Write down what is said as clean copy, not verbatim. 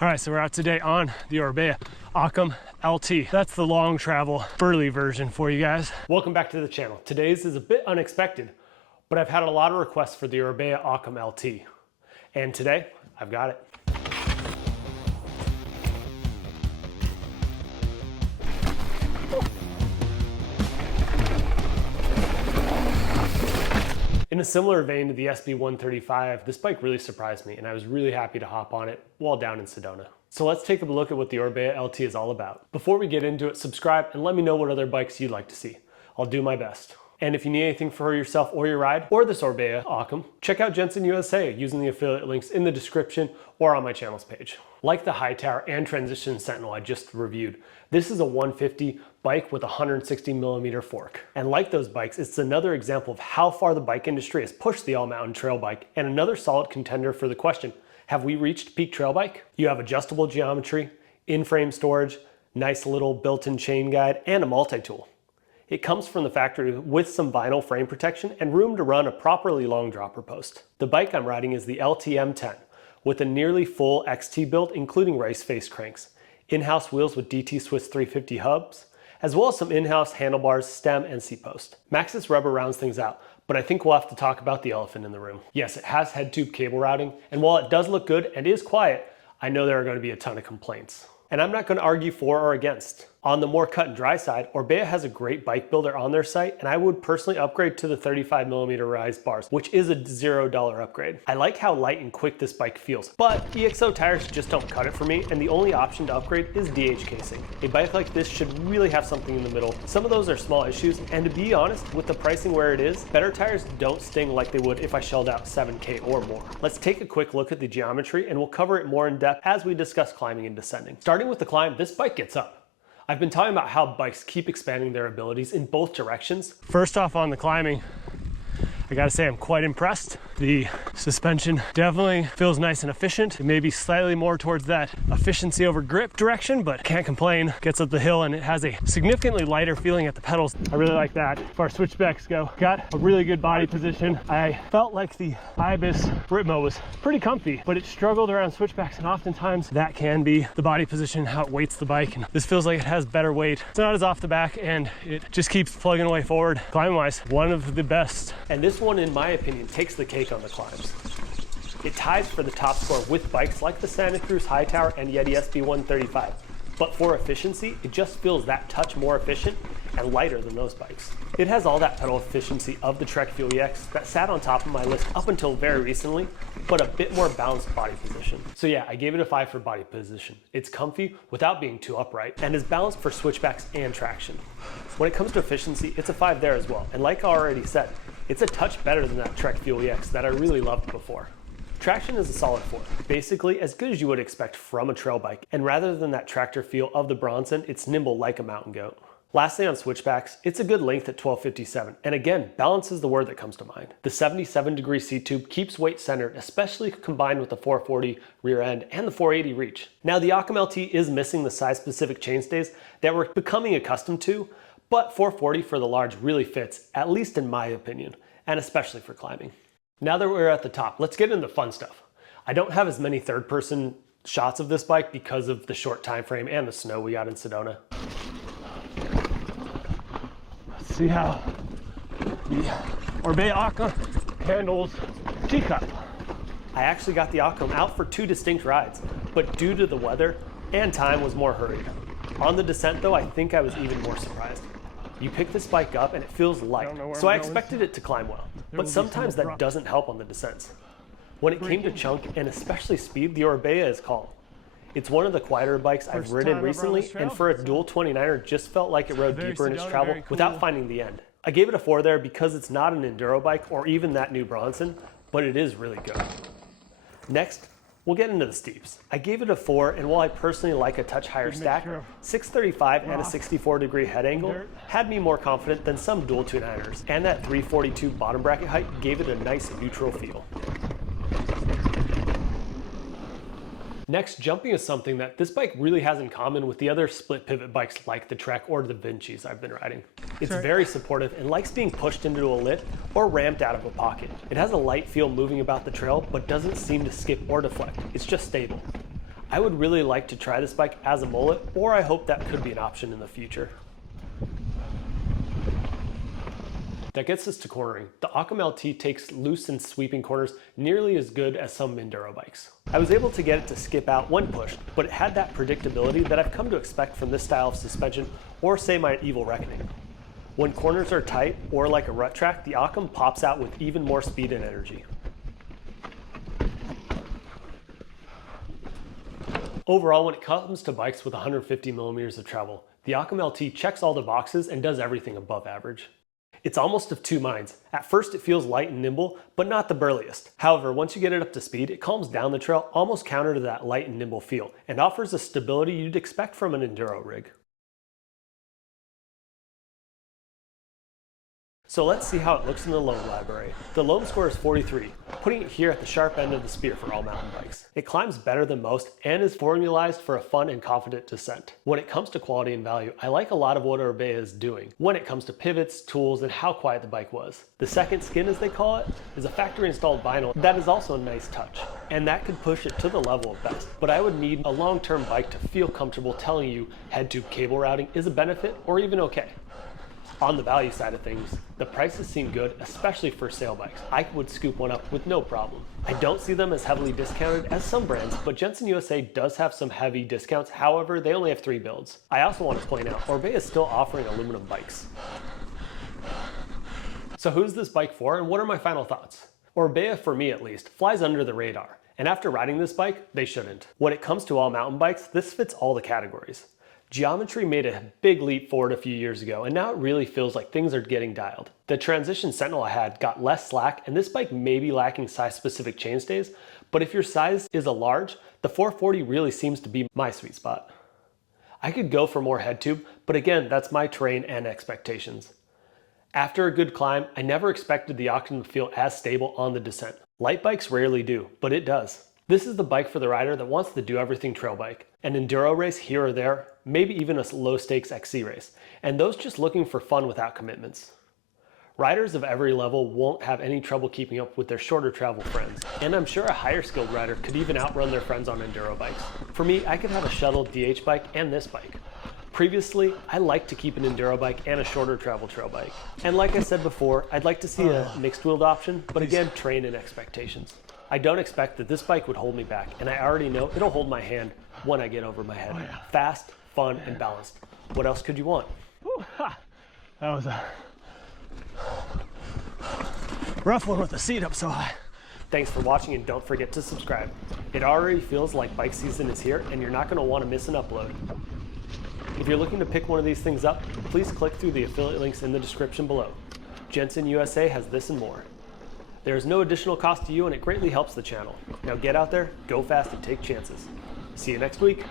All right, so we're out today on the Orbea Occam LT. That's the long travel burly version for you guys. Welcome back to the channel. Today's is a bit unexpected, but I've had a lot of requests for the Orbea Occam LT. And today, I've got it. In a similar vein to the SB135, this bike really surprised me and I was really happy to hop on it while down in Sedona. So let's take a look at what the Orbea LT is all about. Before we get into it, subscribe and let me know what other bikes you'd like to see. I'll do my best. And if you need anything for yourself or your ride, or this Orbea Occam, check out Jensen USA using the affiliate links in the description or on my channel's page. Like the Hightower and Transition Sentinel I just reviewed, this is a 150 bike with a 160mm fork. And like those bikes, it's another example of how far the bike industry has pushed the all-mountain trail bike, and another solid contender for the question, have we reached peak trail bike? You have adjustable geometry, in-frame storage, nice little built-in chain guide, and a multi-tool. It comes from the factory with some vinyl frame protection and room to run a properly long dropper post. The bike I'm riding is the LTM10 with a nearly full XT build, including race face cranks, in-house wheels with DT Swiss 350 hubs, as well as some in-house handlebars, stem, and seat post. Maxxis rubber rounds things out, but I think we'll have to talk about the elephant in the room. Yes, it has head tube cable routing, and while it does look good and is quiet, I know there are going to be a ton of complaints. And I'm not going to argue for or against. On the more cut and dry side, Orbea has a great bike builder on their site, and I would personally upgrade to the 35mm rise bars, which is a $0 upgrade. I like how light and quick this bike feels, but EXO tires just don't cut it for me, and the only option to upgrade is DH casing. A bike like this should really have something in the middle. Some of those are small issues, and to be honest, with the pricing where it is, better tires don't sting like they would if I shelled out $7K or more. Let's take a quick look at the geometry, and we'll cover it more in depth as we discuss climbing and descending. Starting with the climb, this bike gets up. I've been talking about how bikes keep expanding their abilities in both directions. First off, on the climbing, I gotta say I'm quite impressed. The suspension definitely feels nice and efficient. It may be slightly more towards that efficiency over grip direction, but can't complain. Gets up the hill and it has a significantly lighter feeling at the pedals. I really like that. As far as switchbacks go, got a really good body position. I felt like the Ibis Britmo was pretty comfy, but it struggled around switchbacks, and oftentimes that can be the body position, how it weights the bike. And this feels like it has better weight. It's not as off the back and it just keeps plugging away forward. Climb wise, one of the best. And this one, in my opinion, takes the cake on the climbs. It ties for the top score with bikes like the Santa Cruz Hightower and Yeti SB135. But for efficiency, it just feels that touch more efficient and lighter than those bikes. It has all that pedal efficiency of the Trek Fuel EX that sat on top of my list up until very recently, but a bit more balanced body position. So yeah, I gave it a 5 for body position. It's comfy without being too upright and is balanced for switchbacks and traction. When it comes to efficiency, it's a 5 there as well. And like I already said, it's a touch better than that Trek Fuel EX that I really loved before. Traction is a solid 4, basically as good as you would expect from a trail bike, and rather than that tractor feel of the Bronson, it's nimble like a mountain goat. Lastly, on switchbacks, it's a good length at 1257, and again, balance is the word that comes to mind. The 77-degree C-tube keeps weight centered, especially combined with the 440 rear end and the 480 reach. Now, the Occam LT is missing the size-specific chainstays that we're becoming accustomed to, but 440 for the large really fits, at least in my opinion, and especially for climbing. Now that we're at the top, let's get into the fun stuff. I don't have as many third-person shots of this bike because of the short time frame and the snow we got in Sedona. Let's see how the Orbea Occam handles teacup. I actually got the Occam out for 2 distinct rides, but due to the weather and time was more hurried. On the descent though, I think I was even more surprised. You pick this bike up and it feels light, so I expected it to climb well, but sometimes that doesn't help on the descents. When it came to chunk and especially speed, the Orbea is calm. It's one of the quieter bikes I've ridden recently, and for a dual 29er just felt like it rode deeper in its travel without finding the end. I gave it a 4 there because it's not an enduro bike or even that new Bronson, but it is really good. Next, we'll get into the steeps. I gave it a 4, and while I personally like a touch higher stack, 635 and a 64-degree head angle had me more confident than some dual 29ers, and that 342 bottom bracket height gave it a nice neutral feel. Next, jumping is something that this bike really has in common with the other split pivot bikes like the Trek or the Vincis I've been riding. It's very supportive and likes being pushed into a lip or ramped out of a pocket. It has a light feel moving about the trail, but doesn't seem to skip or deflect. It's just stable. I would really like to try this bike as a mullet, or I hope that could be an option in the future. That gets us to cornering. The Occam LT takes loose and sweeping corners nearly as good as some enduro bikes. I was able to get it to skip out when pushed, but it had that predictability that I've come to expect from this style of suspension, or say my Evil Reckoning. When corners are tight, or like a rut track, the Occam pops out with even more speed and energy. Overall, when it comes to bikes with 150 millimeters of travel, the Occam LT checks all the boxes and does everything above average. It's almost of two minds. At first it feels light and nimble, but not the burliest. However, once you get it up to speed, it calms down the trail almost counter to that light and nimble feel, and offers a stability you'd expect from an enduro rig. So let's see how it looks in the Loam library. The Loam score is 43, putting it here at the sharp end of the spear for all mountain bikes. It climbs better than most and is formalized for a fun and confident descent. When it comes to quality and value, I like a lot of what Orbea is doing when it comes to pivots, tools, and how quiet the bike was. The second skin, as they call it, is a factory installed vinyl that is also a nice touch, and that could push it to the level of best. But I would need a long-term bike to feel comfortable telling you head tube cable routing is a benefit or even okay. On the value side of things, the prices seem good, especially for sale bikes. I would scoop one up with no problem. I don't see them as heavily discounted as some brands, but Jensen USA does have some heavy discounts. However, they only have 3 builds. I also want to point out, Orbea is still offering aluminum bikes. So who's this bike for, and what are my final thoughts? Orbea, for me at least, flies under the radar, and after riding this bike, they shouldn't. When it comes to all mountain bikes, this fits all the categories. Geometry made a big leap forward a few years ago, and now it really feels like things are getting dialed. The Transition Sentinel I had got less slack, and this bike may be lacking size-specific chainstays, but if your size is a large, the 440 really seems to be my sweet spot. I could go for more head tube, but again, that's my terrain and expectations. After a good climb, I never expected the Occam to feel as stable on the descent. Light bikes rarely do, but it does. This is the bike for the rider that wants the do-everything trail bike, an enduro race here or there, maybe even a low-stakes XC race, and those just looking for fun without commitments. Riders of every level won't have any trouble keeping up with their shorter travel friends, and I'm sure a higher skilled rider could even outrun their friends on enduro bikes. For me, I could have a shuttle DH bike and this bike. Previously, I like to keep an enduro bike and a shorter travel trail bike. And like I said before, I'd like to see a mixed-wheeled option, but again, terrain and expectations. I don't expect that this bike would hold me back, and I already know it'll hold my hand when I get over my head. Fast, fun, and balanced. What else could you want? That was a rough one with the seat up so high. Thanks for watching, and don't forget to subscribe. It already feels like bike season is here, and you're not going to want to miss an upload. If you're looking to pick one of these things up, please click through the affiliate links in the description below. Jensen USA has this and more. There is no additional cost to you, and it greatly helps the channel. Now get out there, go fast, and take chances. See you next week.